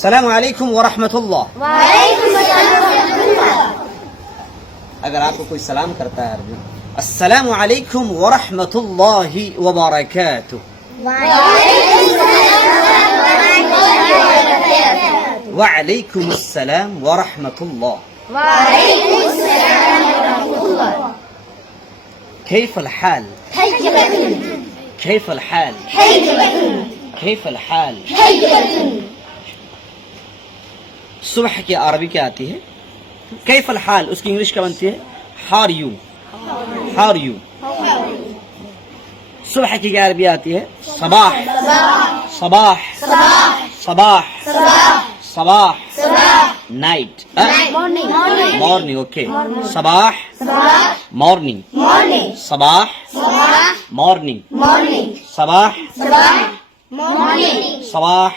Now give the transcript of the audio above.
अस्सलामु अलैकुम व रहमतुल्लाह। अगर आपको कोई सलाम करता है अरबी, अस्सलामु अलैकुम व रहमतुल्लाहि व बरकातुहू, व अलैकुम अस्सलाम व रहमतुल्लाह, كيف الحال؟ كيف الحال؟ كيف الحال؟ सुबह की अरबी क्या आती है? कैफ अल हाल, उसकी इंग्लिश क्या बनती है? How are you, how are you. सुबह की क्या अरबी आती है? सबाह, सबाह, सबाह, सबाह, नाइट, मॉर्निंग, ओके। सबाह, मॉर्निंग, सबाह, मॉर्निंग, सबाह, सबाह,